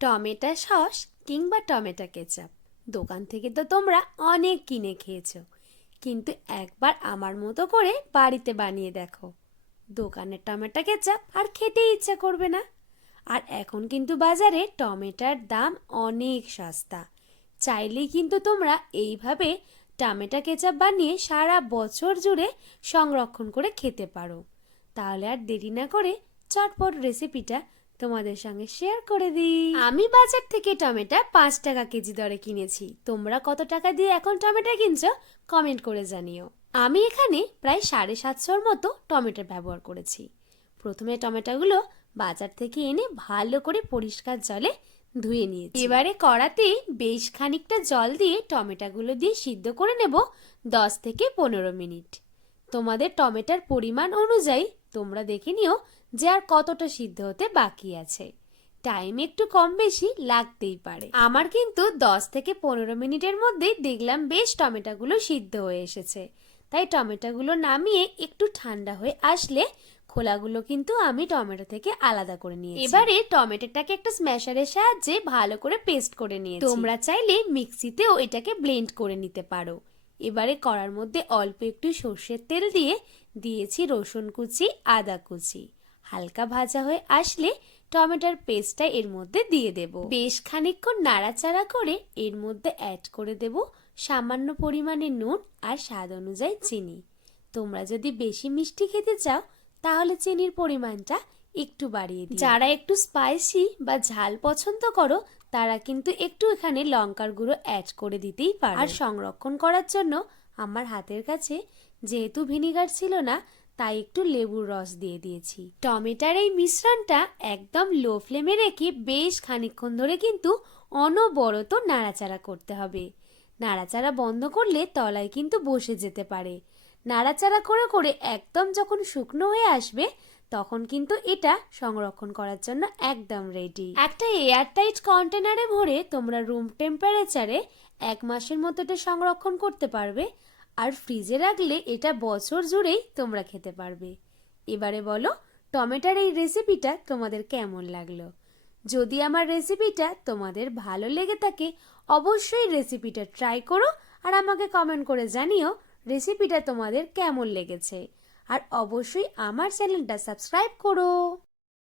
Tomato sauce কিংবা tomato ketchup দোকান থেকে তো তোমরা অনেক কিনে খেয়েছো, কিন্তু একবার আমার মতো করে বাড়িতে বানিয়ে দেখো। দোকানের টমেটো কেচাপ আর খেতে ইচ্ছা করবে না। আর এখন কিন্তু বাজারে টমেটোর দাম অনেক সস্তা। চাইলেই কিন্তু তোমরা এইভাবে টমেটো কেচাপ বানিয়ে সারা বছর জুড়ে সংরক্ষণ করে খেতে পারো। তাহলে আর দেরি না করে চটপট রেসিপিটা তোমাদের সঙ্গে শেয়ার করে দিই। আমি বাজার থেকে টমেটো 5 টাকা কেজি দরে কিনেছি। তোমরা কত টাকা দিয়ে এখন টমেটো কিনছো কমেন্ট করে জানিও। আমি এখানে প্রায় 750-র মতো টমেটো ব্যবহার করেছি। প্রথমে টমেটোগুলো বাজার থেকে এনে ভালো করে পরিষ্কার জলে ধুয়ে নিয়েছি। এবারে কড়াতে বেশ খানিকটা জল দিয়ে টমেটোগুলো দিয়ে সিদ্ধ করে নেব 10 থেকে 15 মিনিট। তোমাদের টমেটোর পরিমাণ অনুযায়ী তোমরা দেখে নিও যে আর কতটা সিদ্ধ হতে বাকি আছে। টাইম একটু কম বেশি লাগতেই পারে। আমার কিন্তু 10 থেকে 15 মিনিটের মধ্যেই দেখলাম বেশ টমেটোগুলো সিদ্ধ হয়ে এসেছে। তাই টমেটোগুলো নামিয়ে একটু ঠান্ডা হয়ে আসলে খোলাগুলো কিন্তু আমি টমেটো থেকে আলাদা করে নিয়েছি। এবারে টমেটোটাকে একটা স্ম্যাশারের সাহায্যে ভালো করে পেস্ট করে নিয়েছি। তোমরা চাইলে মিক্সিতেও এটাকে ব্লেন্ড করে নিতে পারো। এবারে কড়ার মধ্যে অল্প একটু সর্ষের তেল দিয়ে দিয়েছি রসুন কুচি, আদা কুচি। হালকা ভাজা হয়ে আসলে টমেটোর পেস্টটা এর মধ্যে দিয়ে দেব। বেশ খানিকক্ষণ নাড়াচাড়া করে এর মধ্যে অ্যাড করে দেব সামান্য পরিমাণে নুন আর স্বাদ অনুযায়ী চিনি। তোমরা যদি বেশি মিষ্টি খেতে চাও তাহলে চিনির পরিমাণটা একটু বাড়িয়ে দিও। যারা একটু স্পাইসি বা ঝাল পছন্দ করো তারা কিন্তু একটু এখানে লঙ্কার গুঁড়ো অ্যাড করে দিতেই পারো। আর সংরক্ষণ করার জন্য আমার হাতের কাছে যেহেতু ভিনিগার ছিল না, তাই একটু লেবুর রস দিয়ে দিয়েছি। টমেটোর এই মিশ্রণটা একদম লো ফ্লেমে রেখে বেশ খানিকক্ষণ ধরে কিন্তু অনবরত নাড়াচাড়া করতে হবে। নাড়াচাড়া বন্ধ করলে তলায় কিন্তু বসে যেতে পারে। নাড়াচাড়া করে করে একদম যখন শুকনো হয়ে আসবে তখন কিন্তু এটা সংরক্ষণ করার জন্য একদম রেডি। একটা এয়ারটাইট কন্টেনারে ভরে তোমরা রুম টেম্পারেচারে 1 মাসের মতো এটা সংরক্ষণ করতে পারবে। আর ফ্রিজে রাখলে এটা বছর জুড়েই তোমরা খেতে পারবে। এবারে বলো টমেটোর এই রেসিপিটা তোমাদের কেমন লাগলো? যদি আমার রেসিপিটা তোমাদের ভালো লেগে থাকে অবশ্যই রেসিপিটা ট্রাই করো আর আমাকে কমেন্ট করে জানিও রেসিপিটা তোমাদের কেমন লেগেছে। আর অবশ্যই আমার চ্যানেলটা সাবস্ক্রাইব করো।